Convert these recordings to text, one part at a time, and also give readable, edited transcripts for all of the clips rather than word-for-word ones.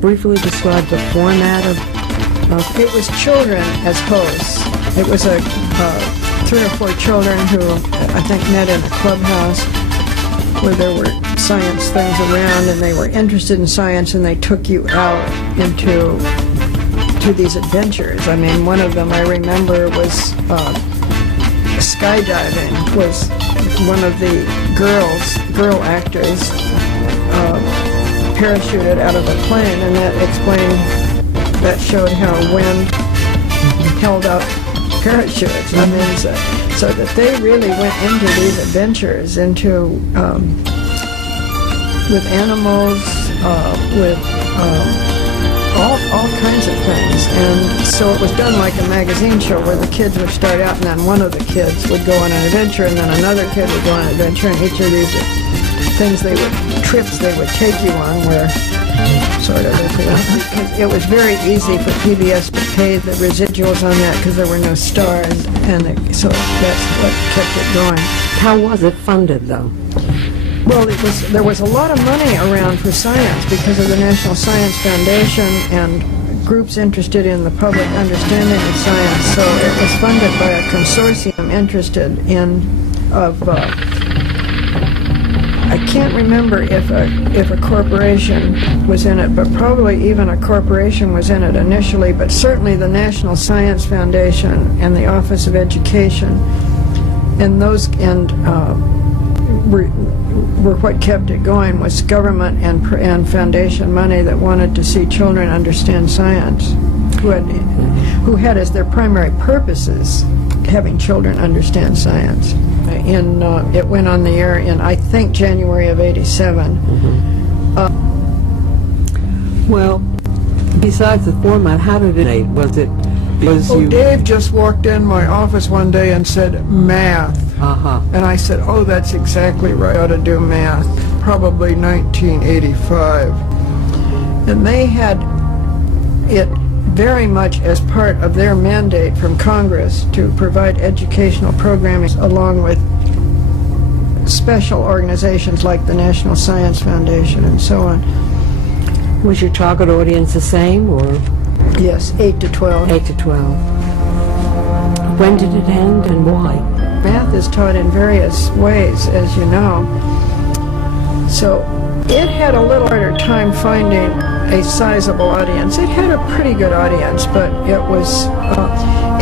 briefly describe the format of It was children as hosts. It was 3 or 4 children who I think met in a clubhouse where there were science things around, and they were interested in science, and they took you out into these adventures. I mean, one of them I remember was skydiving. Was one of the girl actors parachuted out of a plane, and that showed how wind held up parachutes. I mean, so that they really went into these adventures, with animals, with all kinds of things. And so it was done like a magazine show where the kids would start out, and then one of the kids would go on an adventure, and then another kid would go on an adventure, and each of these trips they would take you on where sort of, it was very easy for PBS to pay the residuals on that because there were no stars, so that's what kept it going. how was it funded, though? Well, there was a lot of money around for science because of the National Science Foundation and groups interested in the public understanding of science. So it was funded by a consortium interested I can't remember if a corporation was in it, but probably even a corporation was in it initially, but certainly the National Science Foundation and the Office of Education were what kept it going, was government and foundation money that wanted to see children understand science, who had as their primary purposes having children understand science. It went on the air in, I think, January of '87. Well, besides the format, how did it? Was it because Dave just walked in my office one day and said, math. And I said, oh, that's exactly right. I ought to do math. Probably 1985. And they had it very much as part of their mandate from Congress to provide educational programming along with special organizations like the National Science Foundation and so on. Was your target audience the same, or? Yes, 8 to 12. 8 to 12. When did it end and why? Math is taught in various ways, as you know. So it had a little harder time finding a sizable audience. It had a pretty good audience, but it was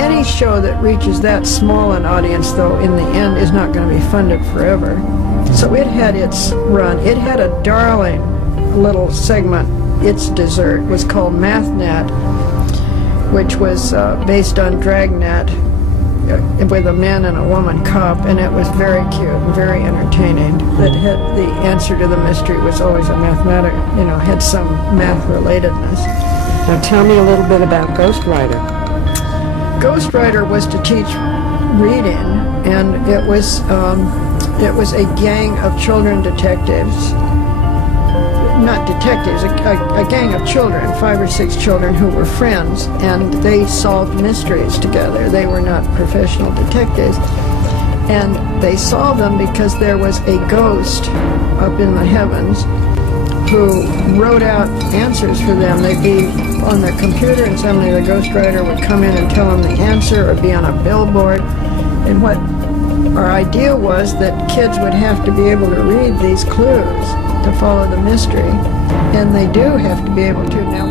any show that reaches that small an audience, though, in the end is not going to be funded forever. So it had its run. It had a darling little segment. Its dessert was called MathNet, which was based on Dragnet with a man and a woman cop, and it was very cute and very entertaining. That had the answer to the mystery was always a mathematic, had some math relatedness. Now tell me a little bit about Ghostwriter. Ghostwriter was to teach reading, and it was a gang of children detectives. Not detectives, a gang of children, 5 or 6 children who were friends, and they solved mysteries together. They were not professional detectives, and they solved them because there was a ghost up in the heavens who wrote out answers for them. They'd be on their computer, and suddenly the ghostwriter would come in and tell them the answer, or be on a billboard. And what our idea was that kids would have to be able to read these clues to follow the mystery, and they do have to be able to. Now